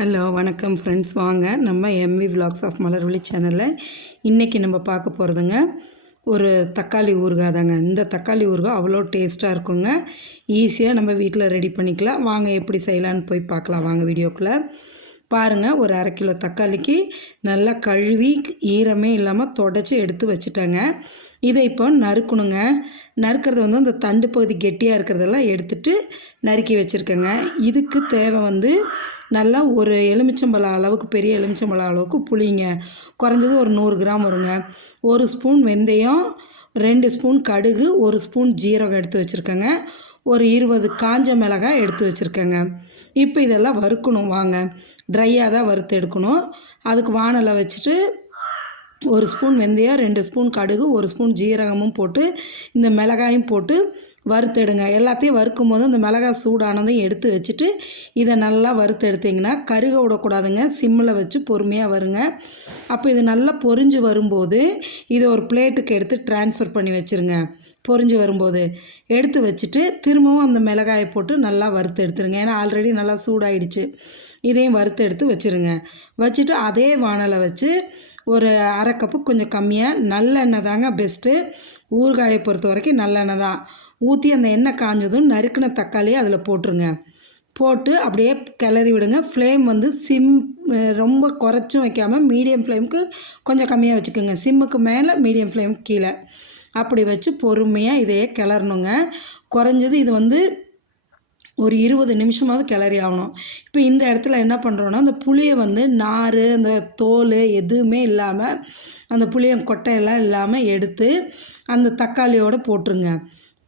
Hello வணக்கம் friends வாங்க நம்ம எம்வி விலாக்ஸ் ஆஃப் மலர்வழி சேனலில் இன்றைக்கி நம்ம பார்க்க போகிறதுங்க ஒரு தக்காளி ஊறுகாய் தாங்க. இந்த தக்காளி ஊறுகாய் அவ்வளோ டேஸ்ட்டாக இருக்குங்க. ஈஸியாக நம்ம வீட்டில் ரெடி பண்ணிக்கலாம். வாங்க எப்படி செய்யலான்னு போய் பார்க்கலாம். வாங்க வீடியோக்குள்ளே. பாருங்கள் ஒரு அரை கிலோ தக்காளிக்கு நல்லா கழுவி ஈரமே இல்லாமல் தொடச்சி எடுத்து வச்சுட்டேங்க. இதை இப்போ நறுக்கணுங்க. நறுக்கிறது வந்து அந்த தண்டு பகுதி கெட்டியாக இருக்கிறதெல்லாம் எடுத்துட்டு நறுக்கி வச்சுருக்கேங்க. இதுக்கு தேவை வந்து நல்லா ஒரு எலுமிச்சம்பழம் அளவுக்கு பெரிய எலுமிச்சம்பழம் அளவுக்கு புளிங்க. குறைஞ்சது ஒரு நூறு கிராம் வருங்க. ஒரு ஸ்பூன் வெந்தயம் ரெண்டு ஸ்பூன் கடுகு ஒரு ஸ்பூன் ஜீரகம் எடுத்து வச்சுருக்கேங்க. ஒரு இருபது காஞ்ச மிளகாய் எடுத்து வச்சுருக்கேங்க. இப்போ இதெல்லாம் வறுக்கணும் வாங்க. ட்ரையாக தான் வறுத்து எடுக்கணும். அதுக்கு வானலை வச்சுட்டு ஒரு ஸ்பூன் வெந்தயம் ரெண்டு ஸ்பூன் கடுகு ஒரு ஸ்பூன் ஜீரகமும் போட்டு இந்த மிளகாயும் போட்டு வறுத்தெடுங்க எல்லாத்தையும் வறுக்கும் போது அந்த மிளகாய் சூடானதையும் எடுத்து வச்சுட்டு இதை நல்லா வறுத்து எடுத்தீங்கன்னா கருக விடக்கூடாதுங்க. சிம்மில் வச்சு பொறுமையாக வருங்க. அப்போ இது நல்லா பொரிஞ்சு வரும்போது இதை ஒரு பிளேட்டுக்கு எடுத்து ட்ரான்ஸ்ஃபர் பண்ணி வச்சுருங்க. பொரிஞ்சு வரும்போது எடுத்து வச்சுட்டு திரும்பவும் அந்த மிளகாயை போட்டு நல்லா வறுத்து எடுத்துருங்க. ஏன்னா ஆல்ரெடி நல்லா சூடாயிடுச்சு. இதையும் வறுத்து எடுத்து வச்சுருங்க. வச்சுட்டு அதே வானலை வச்சு ஒரு அரை கப்பு கொஞ்சம் கம்மியாக நல்லெண்ணெய் தாங்க பெஸ்ட்டு ஊறுகாயை பொறுத்த வரைக்கும் நல்லெண்ணெய் தான். ஊற்றி அந்த எண்ணெய் காஞ்சதும் நறுக்கின தக்காளியை அதில் போட்டுருங்க. போட்டு அப்படியே கிளறி விடுங்க. ஃப்ளேம் வந்து சிம் ரொம்ப குறைச்சும் வைக்காமல் மீடியம் ஃப்ளேமுக்கு கொஞ்சம் கம்மியாக வச்சுக்கோங்க. சிம்முக்கு மேலே மீடியம் ஃப்ளேம் கீழே. அப்படி வச்சு பொறுமையாக இதையே கிளறணுங்க. குறைஞ்சது இது வந்து ஒரு இருபது நிமிஷமாவது கிளறி ஆகணும். இப்போ இந்த இடத்துல என்ன பண்ணுறோன்னா அந்த புளியை வந்து நார் அந்த தோல் எதுவுமே இல்லாமல் அந்த புளியம் கொட்டையெல்லாம் இல்லாமல் எடுத்து அந்த தக்காளியோடு போட்டுருங்க.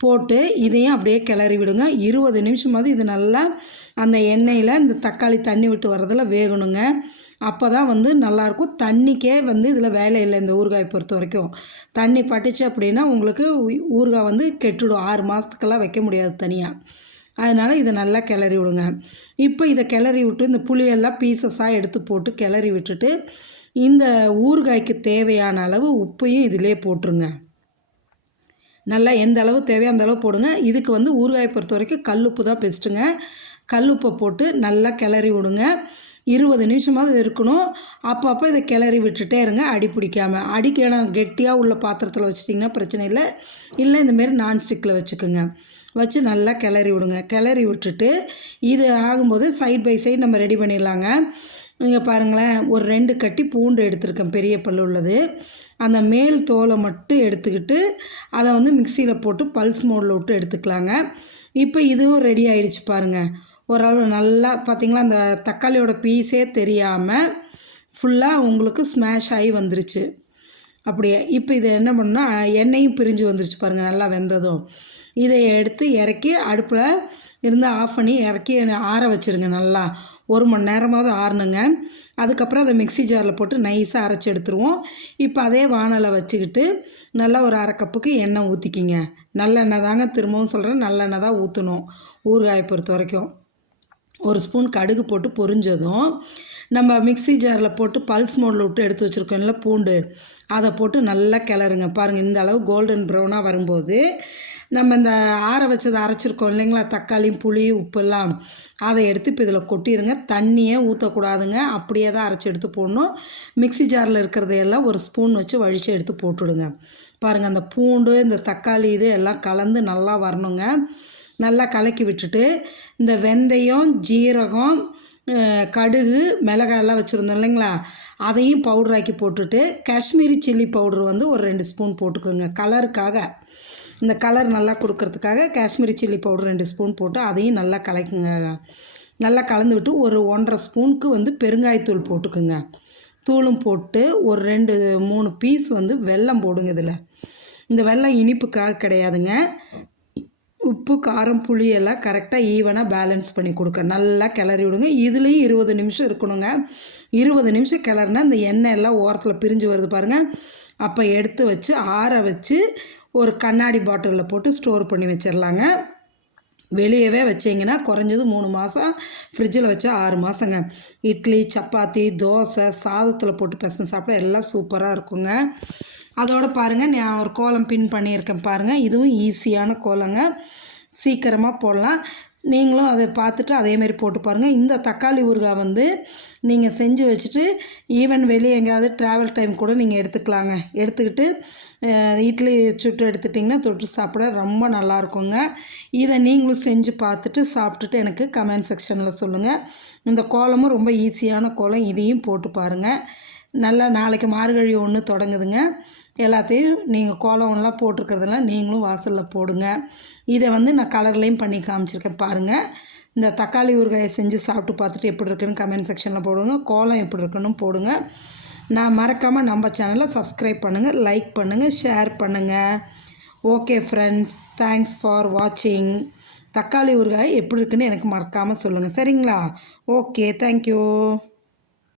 போட்டு இதையும் அப்படியே கிளறி விடுங்க. இருபது நிமிஷமாவது இது நல்லா அந்த எண்ணெயில் இந்த தக்காளி தண்ணி விட்டு வரதில் வேகணுங்க. அப்போ தான் வந்து நல்லாயிருக்கும். தண்ணிக்கே வந்து இதில் வேலை இல்லை இந்த ஊறுகாய் பொறுத்த வரைக்கும். தண்ணி பட்டுச்சு அப்படின்னா உங்களுக்கு ஊறுகாய் வந்து கெட்டுடும். ஆறு மாதத்துக்கெல்லாம் வைக்க முடியாது தனியாக அதனால் இதை நல்லா கிளறி விடுங்க. இப்போ இதை கிளறி விட்டு இந்த புளியெல்லாம் பீசஸாக எடுத்து போட்டு கிளறி விட்டுட்டு இந்த ஊறுகாய்க்கு தேவையான அளவு உப்பையும் இதிலே போட்டுருங்க. நல்லா எந்த அளவு தேவையோ அந்த அளவு போடுங்க. இதுக்கு வந்து ஊறுகாய் பொறுத்த வரைக்கும் கல்லுப்பு தான் பெஸ்ட்டுங்க கல்லுப்பை போட்டு நல்லா கிளறி விடுங்க. இருபது நிமிஷமாவது இருக்கணும். அப்பப்போ இதை கிளறி விட்டுட்டே இருங்க. அடி பிடிக்காமல் அடிக்கணும் கெட்டியாக உள்ள பாத்திரத்தில் வச்சுட்டிங்கன்னா பிரச்சனை இல்லை. இல்லை இந்தமாரி நான்ஸ்டிக்கில் வச்சுக்கோங்க. வச்சு நல்லா கிளறி விடுங்க. கிளறி விட்டுட்டு இது ஆகும்போது சைட் பை சைடு நம்ம ரெடி பண்ணிடலாங்க. இங்கே பாருங்களேன். ஒரு ரெண்டு கட்டி பூண்டு எடுத்திருக்கேன். பெரிய பல்லு உள்ளது. அந்த மேல் தோலை மட்டும் எடுத்துக்கிட்டு அதை வந்து மிக்சியில் போட்டு பல்ஸ் மோடில் விட்டு எடுத்துக்கலாங்க. இப்போ இதுவும் ரெடி ஆயிடுச்சு பாருங்கள் ஓரளவு நல்லா பார்த்தீங்களா அந்த தக்காளியோட பீஸே தெரியாமல் ஃபுல்லாக உங்களுக்கு ஸ்மாஷ் ஆகி வந்துருச்சு. அப்படியே இப்போ இதை என்ன பண்ணால் எண்ணெயும் பிரிஞ்சு வந்துருச்சு பாருங்கள் நல்லா வெந்ததும். இதை எடுத்து இறக்கி அடுப்பில் இருந்து ஆஃப் பண்ணி இறக்கி ஆற வச்சுருங்க நல்லா. ஒரு மணி நேரமாவது ஆறணுங்க. அதுக்கப்புறம் அதை மிக்ஸி ஜாரில் போட்டு நைஸாக அரைச்சி எடுத்துருவோம். இப்போ அதே வானலை வச்சுக்கிட்டு நல்லா ஒரு அரை கப்புக்கு எண்ணெய் ஊற்றிக்கிங்க நல்லெண்ணெய் தாங்க திரும்பவும் சொல்கிறேன் நல்லெண்ணெய் தான் ஊற்றணும் ஊறுகாயை பொறுத்த வரைக்கும். ஒரு ஸ்பூன் கடுகு போட்டு பொரிஞ்சதும் நம்ம மிக்ஸி ஜாரில் போட்டு பல்ஸ் மோடில் விட்டு எடுத்து வச்சுருக்கோம்ல பூண்டு. அதை போட்டு நல்லா கிளறுங்க. பாருங்கள் இந்த அளவு கோல்டன் ப்ரௌனாக வரும்போது நம்ம இந்த ஆற வச்சதை அரைச்சிருக்கோம் இல்லைங்களா? தக்காளியும் புளி உப்பெல்லாம். அதை எடுத்து இப்போ இதில் கொட்டிடுங்க தண்ணியே ஊற்றக்கூடாதுங்க அப்படியே தான் அரைச்சி எடுத்து போடணும். மிக்ஸி ஜாரில் இருக்கிறதையெல்லாம் ஒரு ஸ்பூன் வச்சு வழித்து எடுத்து போட்டுவிடுங்க பாருங்கள் அந்த பூண்டு இந்த தக்காளி இது எல்லாம் கலந்து நல்லா வரணுங்க. நல்லா கலக்கி விட்டுட்டு இந்த வெந்தயம் ஜீரகம் கடுகு மிளகாயெல்லாம் வச்சுருந்தோம் இல்லைங்களா? அதையும் பவுடராக்கி போட்டுட்டு காஷ்மீரி சில்லி பவுடர் வந்து ஒரு ரெண்டு ஸ்பூன் போட்டுக்கோங்க. கலருக்காக இந்த கலர் நல்லா கொடுக்கறதுக்காக காஷ்மீரி சில்லி பவுடர் ரெண்டு ஸ்பூன் போட்டு அதையும் நல்லா கலக்குங்க. நல்லா கலந்து விட்டு ஒரு ஒன்றரை ஸ்பூனுக்கு வந்து பெருங்காயத்தூள் போட்டுக்குங்க. தூளும் போட்டு ஒரு ரெண்டு மூணு பீஸ் வந்து வெல்லம் போடுங்க இதில். இந்த வெல்லம் இனிப்புக்காக கிடையாதுங்க. உப்பு காரம் புளி எல்லாம் கரெக்டாக ஈவனாக பேலன்ஸ் பண்ணி கொடுக்க. நல்லா கிளறி விடுங்க. இதுலேயும் இருபது நிமிஷம் இருக்கணுங்க. இருபது நிமிஷம் கிளறினா இந்த எண்ணெய் எல்லாம் ஓரத்தில் பிரிஞ்சு வருது பாருங்கள் அப்போ எடுத்து வச்சு ஆற வச்சு ஒரு கண்ணாடி பாட்டிலில் போட்டு ஸ்டோர் பண்ணி வச்சிடலாங்க வெளியவே வச்சிங்கன்னா குறைஞ்சது மூணு மாதம் ஃப்ரிட்ஜில் வச்சா ஆறு மாதங்க இட்லி சப்பாத்தி தோசை சாதத்தில் போட்டு பிசைஞ்சு சாப்பிட எல்லாம் சூப்பராக இருக்குங்க. அதோட பாருங்கள் நான் ஒரு கோலம் பின் பண்ணியிருக்கேன் பாருங்கள் இதுவும் ஈஸியான கோலங்க. சீக்கிரமாக போடலாம். நீங்களும் அதை பார்த்துட்டு அதேமாரி போட்டு பாருங்கள் இந்த தக்காளி ஊறுகாய் வந்து நீங்கள் செஞ்சு வச்சுட்டு ஈவன் வெளியே எங்கேயாவது ட்ராவல் டைம் கூட நீங்கள் எடுத்துக்கலாங்க. எடுத்துக்கிட்டு இட்லி சுட்டு எடுத்துட்டிங்கன்னா தொட்டு சாப்பிட ரொம்ப நல்லாயிருக்குங்க இதை நீங்களும் செஞ்சு பார்த்துட்டு சாப்பிட்டுட்டு எனக்கு கமெண்ட் செக்ஷனில் சொல்லுங்கள் இந்த கோலமும் ரொம்ப ஈஸியான கோலம். இதையும் போட்டு பாருங்கள் நல்லா நாளைக்கு மார்கழி ஒன்று தொடங்குதுங்க. எல்லாத்தையும் நீங்கள் கோலம்லாம் போட்டிருக்கிறதெல்லாம் நீங்களும் வாசலில் போடுங்க. இதை வந்து நான் கலர்லேயும் பண்ணி காமிச்சிருக்கேன் பாருங்கள் இந்த தக்காளி ஊறுகாயை செஞ்சு சாப்பிட்டு பார்த்துட்டு எப்படி இருக்குன்னு கமெண்ட் செக்ஷனில் போடுங்க. கோலம் எப்படி இருக்குன்னு போடுங்க. நான் மறக்காமல் நம்ம சேனலை சப்ஸ்கிரைப் பண்ணுங்கள் லைக் பண்ணுங்கள் ஷேர் பண்ணுங்கள் ஓகே ஃப்ரெண்ட்ஸ் தேங்க்ஸ் ஃபார் வாட்சிங் தக்காளி ஊறுகாய் எப்படி இருக்குன்னு எனக்கு மறக்காமல் சொல்லுங்கள் சரிங்களா? Okay thank you